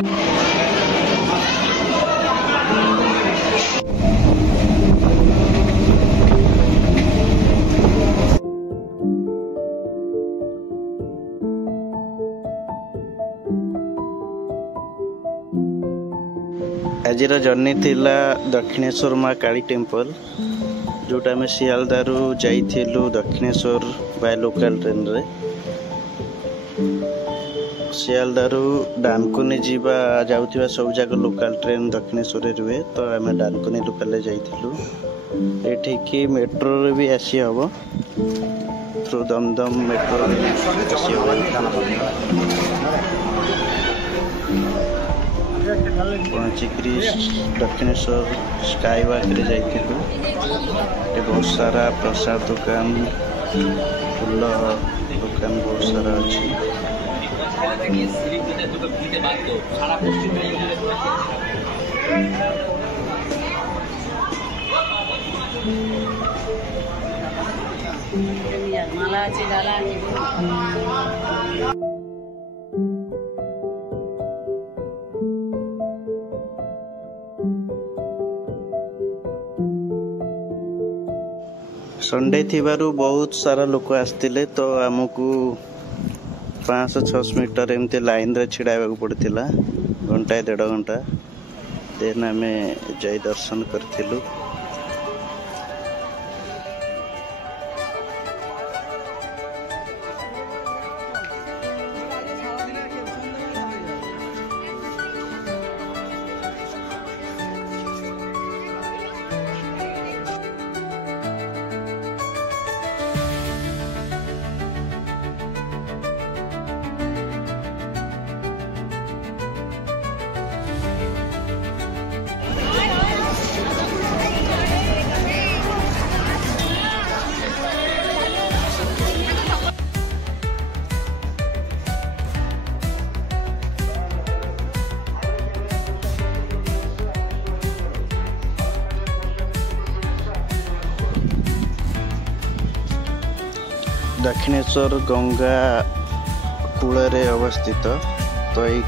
आज जर्नी थिला दक्षिणेश्वर माँ काली टेम्पल जोटा आम सियालदारू जाइलु दक्षिणेश्वर बाय लोकल ट्रेन रे सियालदारू डानकुनी जीवा जाउथिबा सब जाक लोकल ट्रेन दक्षिणेश्वर रे रुए तो आम डानकुनी लोकल रे जाइलु एठी की मेट्रो रे भी आसी हबो थ्रू दमदम मेट्रो रे आसी पहुँचिकी दक्षिणेश्वर स्काई वॉक रे जाइलु बहुत सारा प्रसाद दुकान फूल दुकान बहुत सारा अच्छी संडे थिबारु बहुत सारा लोक आसतिले तो आमको 500-600 मीटर एमती लाइन रे छिड़ाइबा पड़थिला घंटा 1.5 घंटा देन आमे जय दर्शन करथिलु। दक्षिणेश्वर गंगा कूल रे अवस्थित तो ये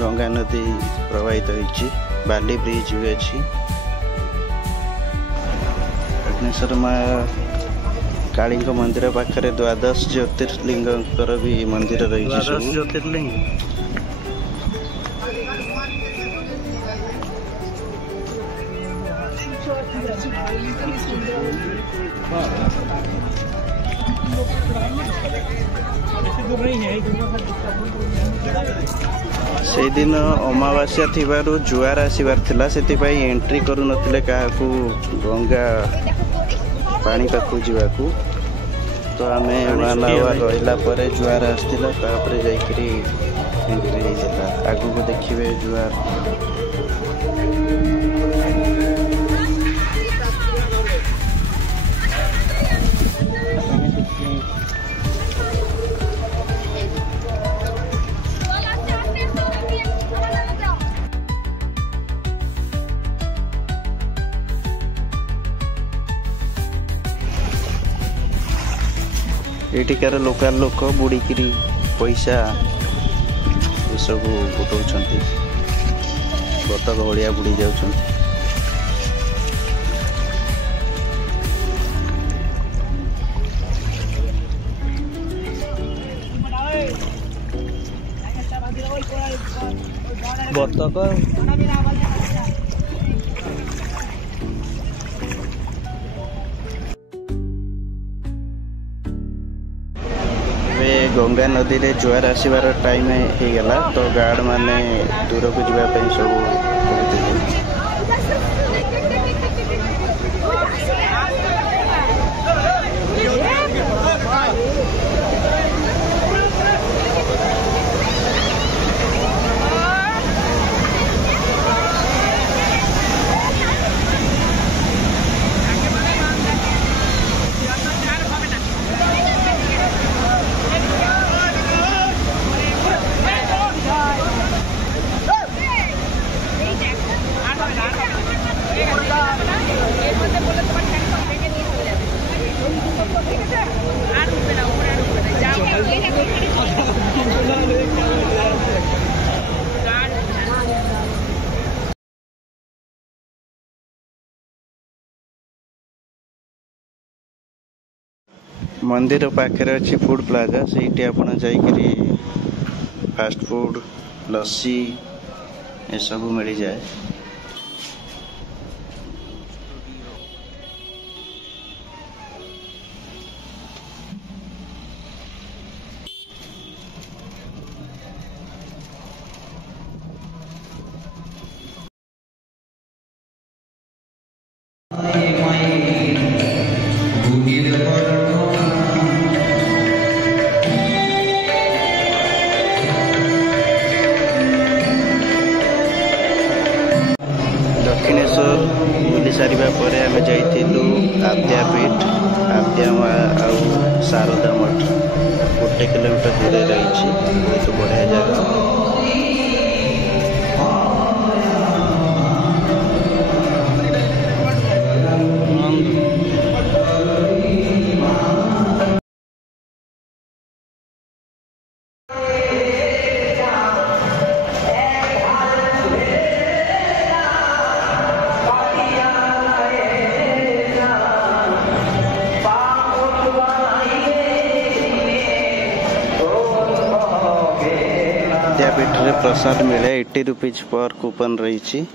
गंगा नदी प्रवाहित होइछि बाली ब्रिज भी अच्छी दक्षिणेश्वर माँ काली मंदिर पाखरे 12 ज्योतिर्लिंग भी मंदिर रही 12 ज्योतिर्लिंग से दिन अमावास्या थिबारु जुआर आसीबार थिला सेति पई एंट्री करू नथिले काहाकू गंगा पानी पाखु जीवाकू तो आमे मानवा रहिला परे जुआर आस्तिला तापरे जाईकरी एंट्री हेला आगु को देखिबे जुआर एटिकार लोकल लोक बुड़ीकी पैसा ये सब बुटौछंती बतक भलिया बुड़ी जाउछंती। बतक गंगा नदी रे जुआर आसबार टाइम हो गला तो गार्ड माने दूर को जावाई सब मंदिर पाखे अच्छी फूड प्लाजा से आपड़ जाकि फास्ट फूड लस्सी ये सब मिल जाए। दक्षिणेश्वर बुली सारिबा परे आमे जाइथिलु आद्यापीठ आद्या आउ शारदा मठ 1 किलोमीटर दूर रही बहुत बढ़िया जगह। विद्यापीठ रे प्रसाद मिले 80 रुपीज पर कूपन रही।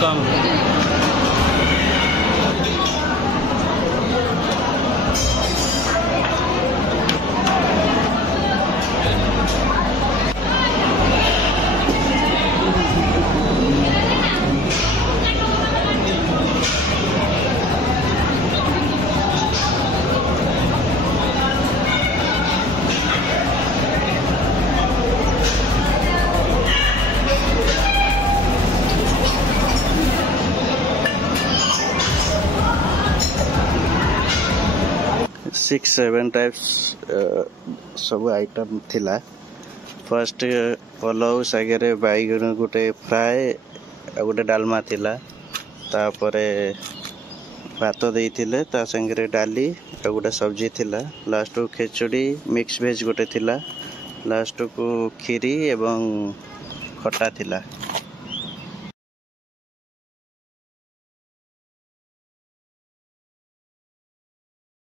Come. सिक्स सेवेन टाइप्स सब आइटम थिला। फर्स्ट पलव सागे बैगन गोटे फ्राए गोटे डालमा थिला, तापरे भात देइथिले ता संगे डाली गोटे सब्जी थिला, लास्ट को खिचड़ी मिक्स वेज गोटे थिला, लास्ट को खीरी एवं खट्टा थिला।